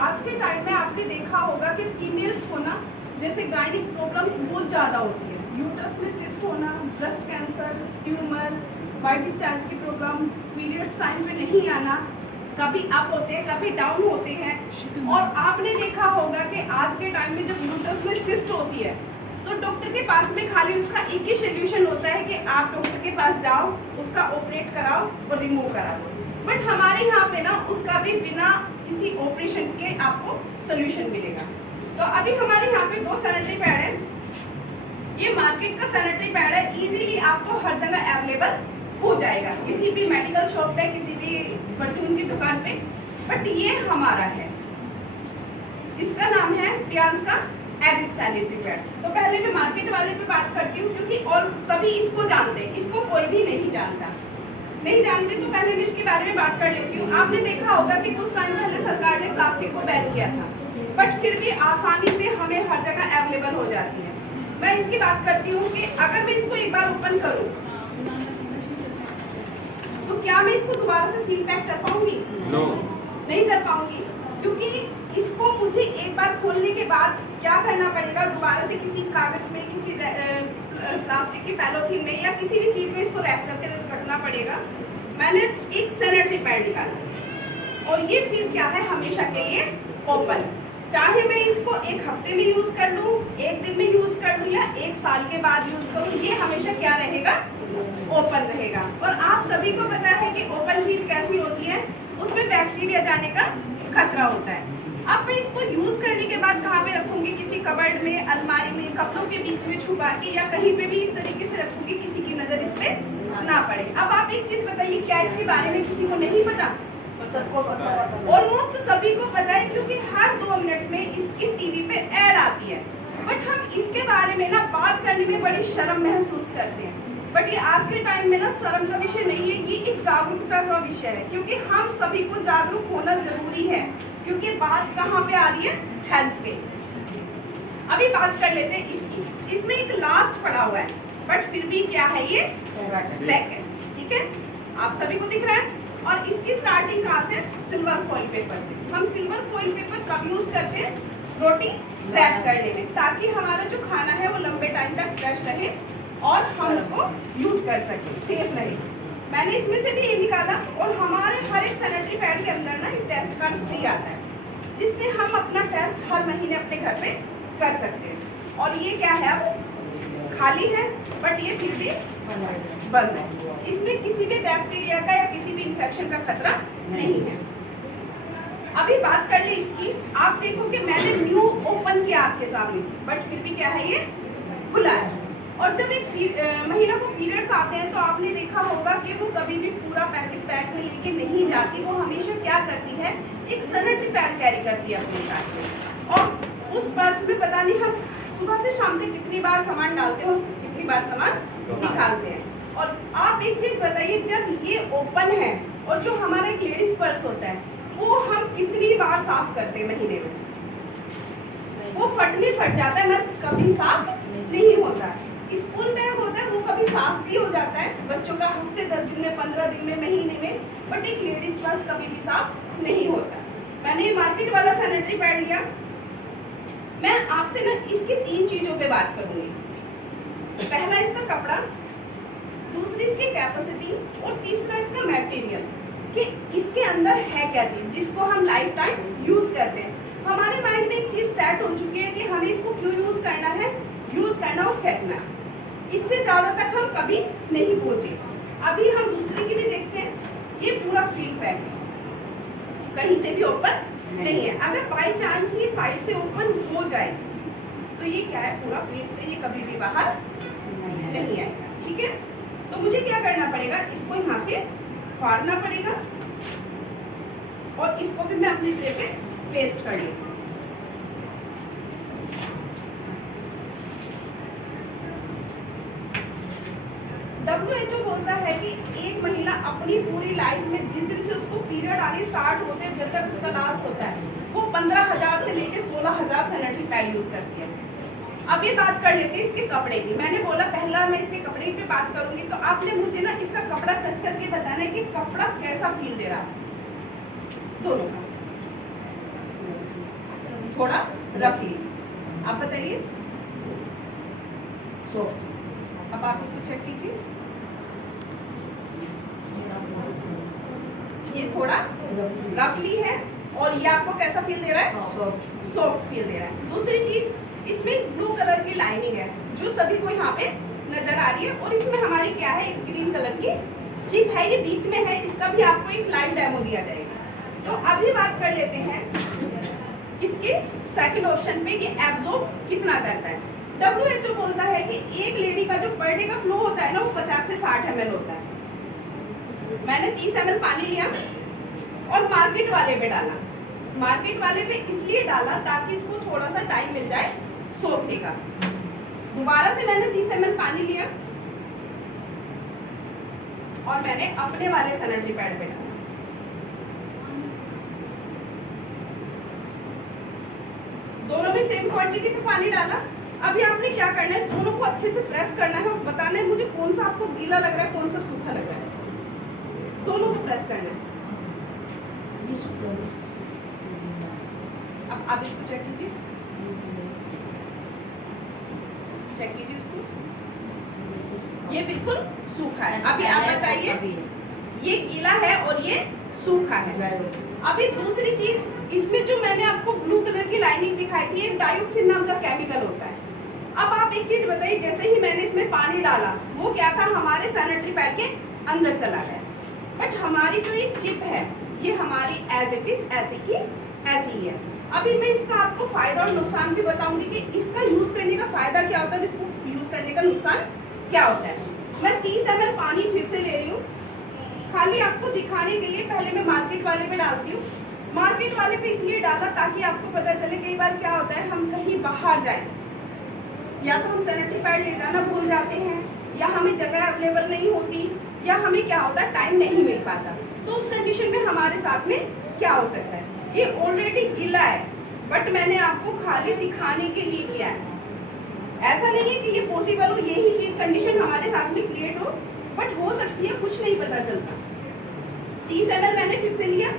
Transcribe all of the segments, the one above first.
आज के टाइम में आपने देखा होगा कि फीमेल्स को ना जैसे गायनिक प्रॉब्लम्स बहुत ज़्यादा होती है, यूट्रस में सिस्ट होना, breast cancer, tumour, white discharge की प्रॉब्लम, पीरियड्स टाइम पे नहीं आना, कभी अप होते हैं कभी डाउन होते हैं। और आपने देखा होगा कि आज के टाइम में जब यूट्रस में सिस्ट होती है तो डॉक्टर के पास में खाली उसका एक ही सोल्यूशन होता है कि आप डॉक्टर के पास जाओ, उसका ऑपरेट कराओ और रिमूव करा दो। बट हमारे यहाँ पे ना उसका भी बिना किसी ऑपरेशन के आपको सोल्यूशन मिलेगा। तो अभी हमारे यहाँ पे 2 सैनिटरी पैड है। ये मार्केट का सैनिटरी पैड है, इजीली आपको हर जगह अवेलेबल हो जाएगा, किसी भी मेडिकल शॉप पे, किसी भी परचून की दुकान पे। बट ये हमारा है, इसका नाम है टियान्स का एरिड सैनिटरी पैड। तो पहले मैं मार्केट वाले पे बात करती हूँ क्योंकि और सभी इसको जानते हैं, इसको कोई भी नहीं जानता। नहीं जानते तो पहले मैं इसके बारे में बात कर लेती हूँ। आपने देखा होगा कि कुछ टाइम पहले सरकार ने प्लास्टिक को बैन किया था, बट फिर भी आसानी से हमें हर जगह अवेलेबल हो जाती है। मैं इसकी बात करती हूँ कि अगर मैं इसको एक बार ओपन करूँ तो क्या मैं इसको दोबारा से सील पैक कर पाऊंगी? नो, नहीं कर पाऊंगी, क्योंकि इसको मुझे एक बार खोलने के बाद क्या करना पड़ेगा, दोबारा से किसी कागज में, किसी प्लास्टिक की पॉलीथीन में या किसी भी चीज में इसको रैप करके रखना पड़ेगा। मैंने एक सैनिटरी पैड निकाला और ये फिर क्या है, हमेशा के लिए ओपन। चाहे मैं इसको एक हफ्ते में यूज कर लूं, एक दिन में यूज कर लूं या 1 साल के बाद यूज करूं, ये हमेशा क्या रहेगा, ओपन रहेगा। और आप सभी को पता है कि ओपन चीज कैसी होती है, उसमें बैक्टीरिया जाने का खतरा होता है। अब मैं इसको यूज करने के बाद कहाँ पे रखूंगी, किसी कबर्ड में, अलमारी में, कपड़ों के बीच में छुपा के या कहीं पे भी इस तरीके से रखूंगी किसी की नजर इस पे ना पड़े। अब आप एक चीज बताइए, क्या इसके बारे में किसी को नहीं पता? सबको पता है, ऑलमोस्ट सभी को पता है, क्योंकि हर 2 मिनट में इसकी टीवी पे ऐड आती है। बट हम इसके बारे में ना बात करने में बड़ी शर्म महसूस करते हैं। बट ये आज के टाइम में ना शर्म का विषय नहीं है, ये एक जागरूकता का विषय है, क्योंकि हम सभी को जागरूक होना जरूरी है। क्योंकि बात कहाँ पे आ रही है, हेल्थ पे। अभी बात कर लेते हैं इसकी। इसमें एक लास्ट पड़ा हुआ है, बट फिर भी क्या है, ये पैक है, ठीक है, आप सभी को दिख रहा है। और इसकी स्टार्टिंग कहाँ से, सिल्वर फॉइल पेपर से। हम सिल्वर फॉइल पेपर कब यूज करते हैं, रोटी रैप करने में, ताकि हमारा जो खाना है वो लंबे टाइम तक फ्रेश रहे और हम उसको यूज कर सके, सेफ रहे। मैंने इसमें से भी ये निकाला। और हमारे हर एक सैनिटरी पैड के अंदर ना एक टेस्ट कार्ड फ्री आता है, जिससे हम अपना टेस्ट हर महीने अपने घर पे कर सकते हैं। और ये क्या है, अब खाली है, बट ये फिर भी बंद है। इसमें किसी भी बैक्टीरिया का या किसी भी इंफेक्शन का खतरा नहीं है। अभी बात कर ले इसकी। आप देखो कि मैंने न्यू ओपन किया आपके सामने, बट फिर भी क्या है, ये खुला है। और जब एक महिला को पीरियड्स आते हैं तो आपने देखा होगा कि वो कभी भी पूरा पैकेट पैक में लेके नहीं जाती, वो हमेशा क्या करती है, एक सैनिटरी पैड कैरी करती है अपने साथ में। और उस पर्स में पता नहीं हम सुबह से शाम तक कितनी बार सामान डालते हैं और कितनी बार सामान निकालते हैं। और आप एक चीज बताइए, जब ये ओपन है और जो हमारा एक लेडीज पर्स होता है वो हम कितनी बार साफ करते हैं महीने में, वो फटने फट जाता है ना, कभी साफ नहीं होता। स्कूल बैग होता है वो कभी साफ भी हो जाता है, बच्चों का हफ्ते 10 दिन में, 15 दिन में, महीने में, बट एक लेडीज पर्स कभी भी साफ नहीं होता। मैंने मार्केट वाला सैनिटरी पैड लिया। मैं आपसे ना इसकी 3 चीजों पे बात करूंगी। पहला इसका कपड़ा, दूसरी इसकी कैपेसिटी और तीसरा इसका मटेरियल, कि इसके अंदर है क्या चीज जिसको हम लाइफ टाइम यूज करते हैं। हमारे माइंड में एक चीज सेट हो चुकी है कि हमें इसको क्यों यूज करना है, यूज करना और फेंकना, इससे ज्यादा तक हम कभी नहीं पहुंचे। अभी हम दूसरे की भी देखते हैं, ये पूरा सील पैक है, कहीं से भी ओपन नहीं है। अगर बाई चांस ये साइड से ओपन हो जाए तो ये क्या है, पूरा पेस्ट है, ये कभी भी बाहर नहीं आएगा, ठीक है। तो मुझे क्या करना पड़ेगा, इसको यहाँ से फाड़ना पड़ेगा और इसको भी मैं अपनी ट्रे पे पेस्ट कर लेती हूँ। WHO बोलता है कि एक महिला अपनी पूरी लाइफ में जिस दिन से उसको पीरियड आने स्टार्ट होते हैं जब तक उसका लास्ट होता है, वो 15,000 से लेके 16,000 सैनिटरी पैड यूज करती है। अब ये बात कर लेते हैं इसके कपड़े की। मैंने बोला पहला मैं इसके कपड़े पे बात करूंगी, तो आपने मुझे ना इसका कपड़ा टच करके बताना है कि कपड़ा कैसा फील दे रहा है, दोनों का। थोड़ा रफली। आप बताइए। सॉफ्ट। अब आप इसको चेक कीजिए, ये थोड़ा रफली है और ये आपको कैसा फील दे रहा है? सॉफ्ट फील दे रहा है। दूसरी चीज, इसमें ब्लू कलर की लाइनिंग है जो सभी को यहाँ पे नजर आ रही है, और इसमें हमारी क्या है, एक ग्रीन कलर की चिप है, ये बीच में है, इसका भी आपको एक लाइव डेमो दिया जाएगा। तो अभी बात कर लेते हैं इसके सेकंड ऑप्शन पे, ये एब्जॉर्ब कितना करता है। WHO बोलता है कि एक लेडी का जो पर डे का फ्लो होता है ना, वो 50 से 60 ml होता है। मैंने 30 ml पानी लिया और मार्केट वाले पे डाला। मार्केट वाले पे इसलिए डाला ताकि इसको थोड़ा सा टाइम मिल जाए सोखने का। दोबारा से मैंने 30 ml पानी लिया और मैंने अपने वाले सैनिटरी पैड पे डाला। दोनों में सेम क्वांटिटी में पानी डाला। अभी आपने क्या करना है, दोनों को अच्छे से प्रेस करना है और बताना है मुझे कौन सा आपको गीला लग रहा है, कौन सा सूखा लग रहा है। दोनों को प्रेस करना है। अब आप इसको चेक कीजिए, चेक कीजिए इसको, ये बिल्कुल सूखा है। अभी आप बताइए, ये गीला है और ये सूखा है। अभी दूसरी चीज, इसमें जो मैंने आपको ब्लू कलर की लाइनिंग दिखाई थी, एक डायोक्सिन नाम का केमिकल होता है। अब आप एक चीज बताइए, जैसे ही मैंने इसमें पानी डाला, वो क्या था, हमारे सैनिटरी पैड के अंदर चला गया। बट हमारी जो ये चिप है, ये हमारी एज इट इज ऐसी की ऐसी ही है। अभी मैं इसका आपको फायदा और नुकसान भी बताऊंगी कि इसका यूज करने का फायदा क्या होता है, इसको यूज करने का नुकसान क्या होता है। मैं 30 ml पानी फिर से ले रही हूँ, खाली आपको दिखाने के लिए। पहले मैं मार्केट वाले पे डालती हूँ। मार्केट वाले पे इसलिए डाला ताकि आपको पता चले, कई बार क्या होता है, हम कहीं बाहर जाए, या तो हम सैनिटरी पैड ले जाना भूल जाते हैं, या हमें जगह अवेलेबल नहीं होती, या हमें क्या होता है, टाइम नहीं मिल पाता। तो उस कंडीशन में हमारे साथ में क्या हो सकता है, ये ऑलरेडी गीला है बट मैंने आपको खाली दिखाने के लिए किया है। ऐसा नहीं है कि ये पॉसिबल हो, यही चीज कंडीशन हमारे साथ में क्रिएट हो, बट हो सकती है, कुछ नहीं पता चलता। 30 ml मैंने फिर से लिया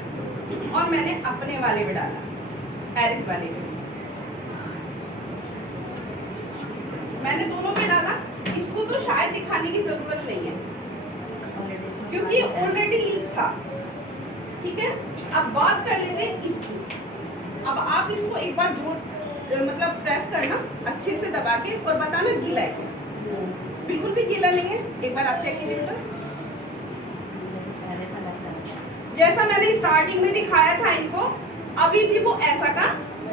और मैंने अपने वाले में डाला, एरिस वाले में। मैंने दोनों पे डाला। इसको तो शायद दिखाने की जरूरत नहीं है क्योंकि ऑलरेडी लीक था। ठीक है, अब बात कर लेते हैं इसकी। अब आप इसको एक बार जोड़, मतलब प्रेस करना अच्छे से दबा के, और बताना गीला है क्या। बिल्कुल भी गीला नहीं है, एक बार आप चेक कीजिए बेटा। जैसा मैंने स्टार्टिंग में दिखाया था इनको, अभी भी वो ऐसा का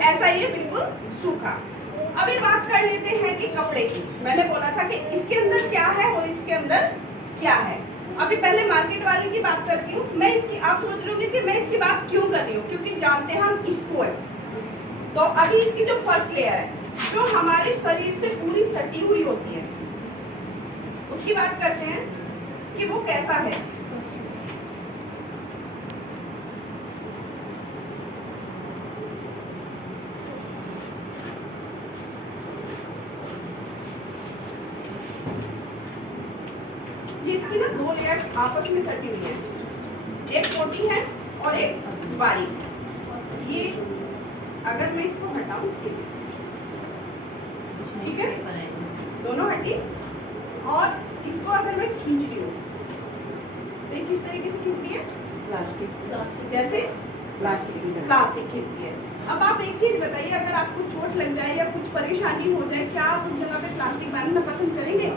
ऐसा ही है, बिल्कुल सूखा। अभी बात कर लेते हैं कि कपड़े की। मैंने बोला था कि इसके अंदर क्या है और इसके अंदर क्या है। अभी पहले मार्केट वाले की बात करती हूँ। मैं इसकी, आप सोच रहे होंगे कि मैं इसकी बात क्यों कर रही हूँ, क्योंकि जानते हैं हम इसको है। तो अभी इसकी जो फर्स्ट लेयर है, जो हमारे शरीर से पूरी सटी हुई होती है, उसकी बात करते हैं कि वो कैसा है। इसकी ना 2 लेयर्स आपस में सटी हुई है, एक मोटी है और एक बारीक। ये अगर मैं इसको हटाऊं, ठीक है, दोनों हटी, और इसको अगर मैं खींच रही हूँ तो ये किस तरीके से खींच रही है, प्लास्टिक जैसे प्लास्टिक खींचती है। अब आप एक चीज बताइए, अगर आपको चोट लग जाए या कुछ परेशानी हो जाए, क्या आप उस जगह पे प्लास्टिक बांधना पसंद करेंगे?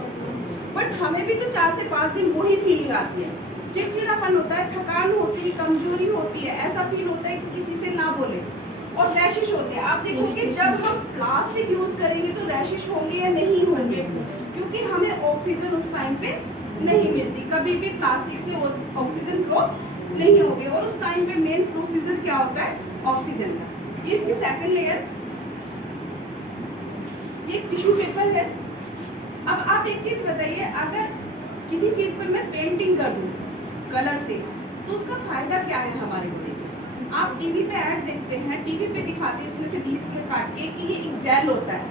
बट हमें भी तो 4 से 5 दिन वही फीलिंग आती है, चिड़चिड़ापन होता है, थकान होती है, कमजोरी होती है, ऐसा फील होता है कि किसी से ना बोले, और रैशेस होते हैं। आप देखोगे जब हम प्लास्टिक यूज करेंगे तो रैशेस होंगे या नहीं होंगे, क्योंकि हमें ऑक्सीजन उस टाइम पे नहीं मिलती। कभी भी प्लास्टिक से ऑक्सीजन क्रॉस नहीं होगी, और उस टाइम पे मेन प्रोसीजर क्या होता है, ऑक्सीजन का। ये इसकी सेकंड लेयर, ये टिश्यू पेपर है। अब आप एक चीज बताइए, अगर किसी चीज पर मैं पेंटिंग कर दूं कलर से, तो उसका फायदा क्या है हमारे बॉडी में। आप टीवी पे ऐड देखते हैं, टीवी पे दिखाते हैं इसमें से बीच में काट के कि ये एक जेल होता है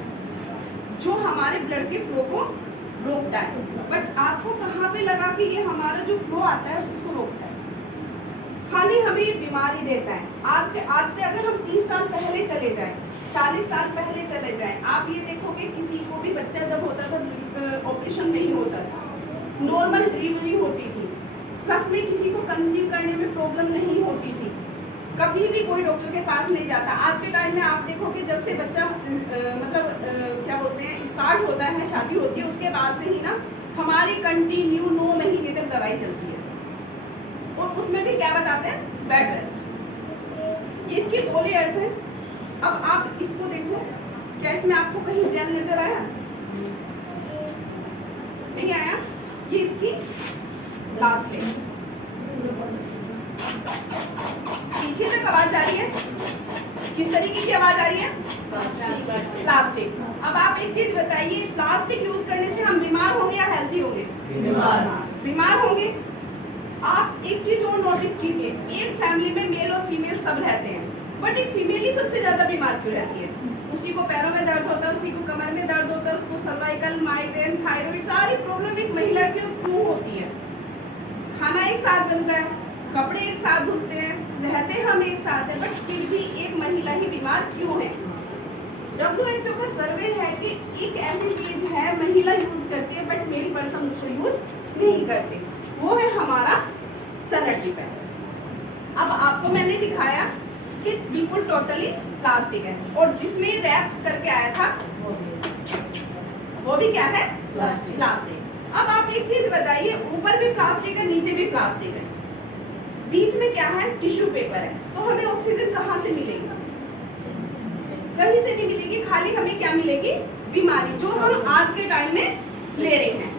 जो हमारे ब्लड के फ्लो को रोकता है, बट आपको कहाँ पे लगा कि ये हमारा जो फ्लो आता है उसको रोकता है, खाली हमें बीमारी देता है। आज से अगर हम 30 साल साल पहले चले जाएं, 40 साल पहले चले जाएं, आप ये देखोगे किसी को भी बच्चा जब होता था ऑपरेशन नहीं होता था, नॉर्मल डिलीवरी होती थी, प्लस में किसी को कंसीव करने में प्रॉब्लम नहीं होती थी, कभी भी कोई डॉक्टर के पास नहीं जाता। आज के टाइम में आप देखोगे जब से बच्चा क्या बोलते हैं स्टार्ट होता है, शादी होती है, उसके बाद से ही ना हमारी कंटिन्यू 9 महीने तक दवाई चलती है, और उसमें भी क्या बताते हैं, बेड रेस्ट। ये इसकी 2 लेयर्स हैं। अब आप इसको देखो, क्या इसमें आपको कहीं जेल नजर आया? नहीं आया? ये इसकी लास्ट लेयर। पीछे तक आवाज आ रही है? किस तरीके की आवाज आ रही है? प्लास्टिक। अब आप एक चीज बताइए, प्लास्टिक यूज करने से हम बीमार होंगे या हेल्दी होंगे? बीमार होंगे। आप एक चीज और नोटिस कीजिए, एक फैमिली में मेल और फीमेल सब रहते हैं, बट एक फीमेल ही सबसे ज्यादा बीमार क्यों रहती है? उसी को पैरों में दर्द होता है, उसी को कमर में दर्द होता है, उसको सर्वाइकल, माइग्रेन, थायराइड, सारी प्रॉब्लम एक महिला की क्यों होती है? खाना एक साथ बनता है, कपड़े एक साथ धुलते हैं, रहते हम एक साथ हैं, बट फिर भी एक महिला ही बीमार क्यों है? WHO का सर्वे है कि एक ऐसी चीज है महिला यूज करती है बट मेल पर्सन उसको यूज नहीं करते, वो है हमारा सैनिटरी पैड। अब आपको मैंने दिखाया कि बिल्कुल टोटली प्लास्टिक है, और जिसमें रैप करके आया था वो भी क्या है? प्लास्टिक। अब आप एक चीज बताइए, ऊपर भी प्लास्टिक है, नीचे भी प्लास्टिक है, बीच में क्या है? टिश्यू पेपर है। तो हमें ऑक्सीजन कहाँ से मिलेगी? कहीं से नहीं मिलेगी, खाली हमें क्या मिलेगी? बीमारी, जो हम आज के टाइम में ले रहे हैं।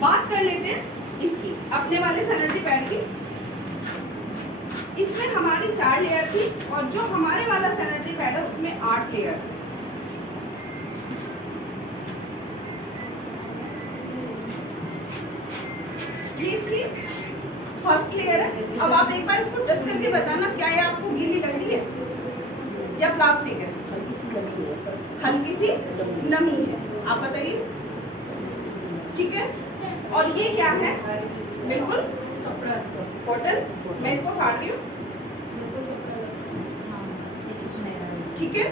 बात कर लेते हैं इसकी, अपने वाले सैनिटरी पैड की। इसमें हमारी 4 लेयर थी, और जो हमारे वाला सैनिटरी पैड है उसमें 8 लेयर्स है। ये इसकी फर्स्ट लेयर है। अब आप एक बार इसको टच करके बताना, क्या ये आपको गीली लग रही है या प्लास्टिक है? हल्की सी नमी है, आप बताइए। ठीक है, और ये क्या है? बिल्कुल कॉटन। मैं इसको फाड़ रही हूँ, ठीक है।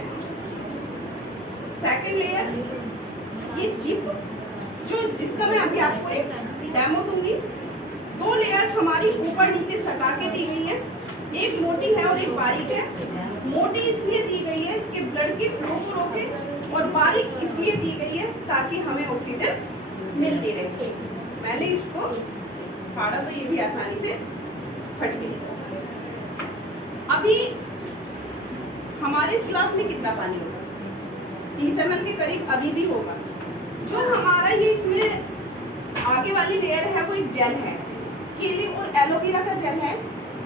सेकंड लेयर, ये चिप, जो जिसका मैं अभी आपको एक डेमो दूंगी। 2 लेयर्स हमारी ऊपर नीचे सटा के दी गई है, एक मोटी है और एक बारीक है। मोटी इसलिए दी गई है कि ब्लड के फ्लो को रोके, और बारीक इसलिए दी गई है ताकि हमें ऑक्सीजन मिलती रहे। मैंने इसको फाड़ा तो ये भी आसानी से फट गई। अभी हमारे इस गिलास में कितना पानी होगा? 30 ml के करीब अभी भी होगा। जो हमारा ये इसमें आगे वाली लेयर है वो एक जेल है, केले और एलोवेरा का जेल है।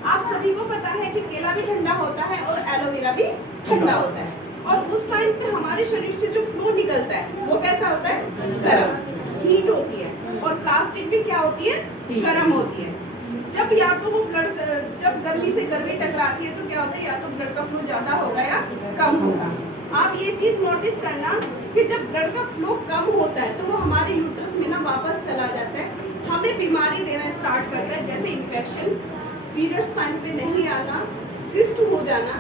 आप सभी को पता है कि केला भी ठंडा होता है और एलोवेरा भी ठंडा होता है, और उस टाइम पे हमारे शरीर से जो फ्लो निकलता है वो कैसा होता है? गर्म, हीट होती है। और प्लास्टिक भी क्या होती है? गर्म होती है। जब या तो वो ब्लड, जब गर्मी से गर्मी टकराती है तो क्या होता है? या तो ब्लड का फ्लो ज्यादा होगा या कम होगा। आप ये चीज नोटिस करना कि जब ब्लड का फ्लो कम होता है तो वो हमारे यूट्रस में ना वापस चला जाता है, हमें बीमारी देना स्टार्ट करता है, जैसे इन्फेक्शन, पीरियड्स टाइम पे नहीं आना, सिस्ट हो जाना,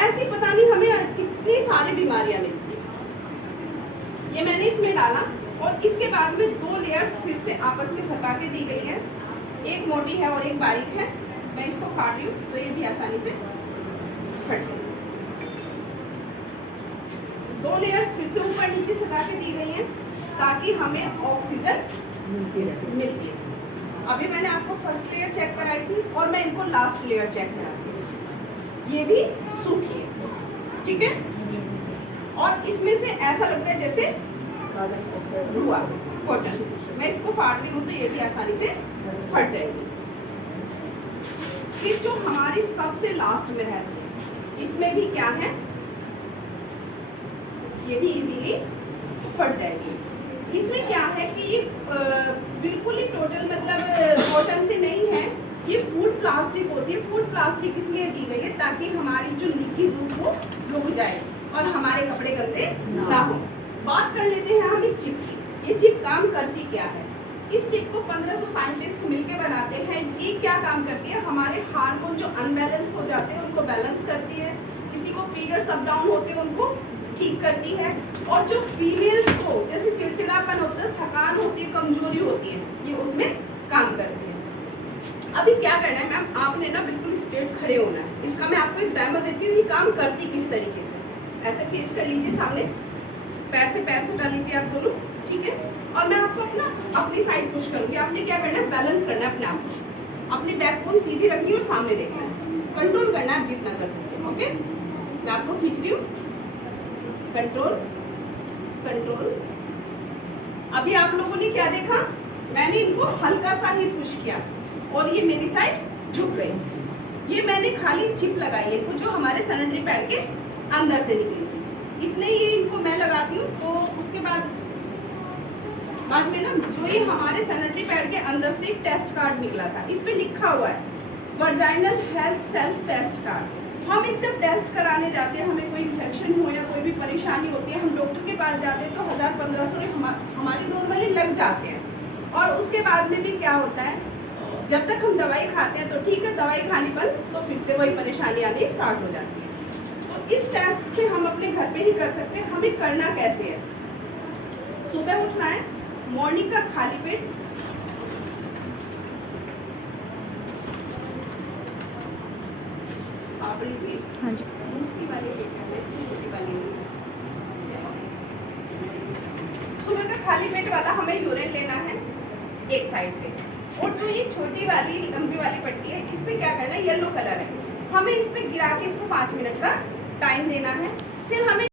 ऐसी पता नहीं हमें कितनी सारी बीमारियां मिलती हैं। ये मैंने इसमें डाला, और इसके बाद में 2 लेयर्स फिर से आपस में सटा के दी गई है, एक मोटी है और एक बारीक है। मैं इसको फाड़ रही हूँ तो ये भी आसानी से फट जाएगी। 2 लेयर्स फिर से ऊपर नीचे सटा के दी गई हैं ताकि हमें ऑक्सीजन मिलती है। अभी मैंने आपको फर्स्ट लेयर चेक कराई थी, और मैं इनको लास्ट लेयर चेक कराती हूँ। ये भी सूखी है, ठीक है, और इसमें से ऐसा लगता है जैसे रुआ कॉटन। मैं इसको फाड़ रही हूँ तो ये भी आसानी से फट जाएगी। फिर जो हमारी सबसे लास्ट में रहती है, इसमें भी क्या है? ये भी इजीली फट जाएगी। इसमें क्या है कि ये बिल्कुल ही टोटल मतलब कॉटन से नहीं है, ये फूड प्लास्टिक होती है। फूड प्लास्टिक इसलिए दी गई है ताकि हमारी जो लीकी दूध वो रुक जाए और हमारे कपड़े गंदे ना हो। बात कर लेते हैं हम इस चिप की। ये चिप काम करती क्या है? इस चिप को 1500 साइंटिस्ट मिलकर बनाते हैं। ये क्या काम करती है? हमारे हार्मोन जो अनबैलेंस हो जाते हैं उनको बैलेंस करती है, किसी को पीरियड्स अप डाउन होते हैं उनको ठीक करती है, और जो फीमेल्स को जैसे चिड़चिड़ापन होता है, थकान होती है, कमजोरी होती है, ये उसमें काम करती है। अभी क्या करना है मैम, आपने ना बिल्कुल स्ट्रेट खड़े होना है। इसका मैं आपको एक डेमो देती हूँ, ये काम करती किस तरीके से। ऐसे फेस कर लीजिए सामने, पैर से डाल लीजिए आप दोनों, ठीक है। और मैं आपको अपनी साइड पुश करूंगी। आपने क्या करना है, बैलेंस करना है अपने आप को, अपनी बैकबोन सीधी रखनी है और सामने देखना है, कंट्रोल करना है आप जितना कर सकते हैं। ओके, मैं आपको खींच रही हूँ, कंट्रोल कंट्रोल। अभी आप लोगों ने क्या देखा, मैंने इनको हल्का सा ही पुश किया और ये मेरी साइड झुक गई। ये मैंने खाली चिप लगाई है इनको, जो हमारे सैनिटरी पैड के अंदर से निकली थी, इतने ही इनको मैं लगाती हूँ। तो उसके बाद में ना जो ये हमारे सैनिटरी पैड के अंदर से एक टेस्ट कार्ड निकला था, इस पे लिखा हुआ है vaginal health self test card. हम एक जब टेस्ट कराने जाते हैं, हमें कोई इन्फेक्शन हो या कोई भी परेशानी होती है, हम डॉक्टर के पास जाते हैं तो 1000-1500 हमारी नॉर्मली लग जाते हैं। और उसके बाद में भी क्या होता है, जब तक हम दवाई खाते हैं तो ठीक है, दवाई खाने पर तो फिर से वही परेशानी आनी स्टार्ट हो जाती है। तो इस टेस्ट से हम अपने घर पे ही कर सकते हैं। हमें करना कैसे है, सुबह उठना है, मॉर्निंग का खाली पेट आप लीजिए, हाँ जी, दूसरी वाली छोटी वाली सुबह का खाली पेट वाला हमें यूरिन लेना है एक साइड से, और जो ये छोटी वाली लंबी वाली पट्टी है, इस पे क्या करना है, येलो कलर है, हमें इस पे गिरा के इसको 5 मिनट का टाइम देना है। फिर हमें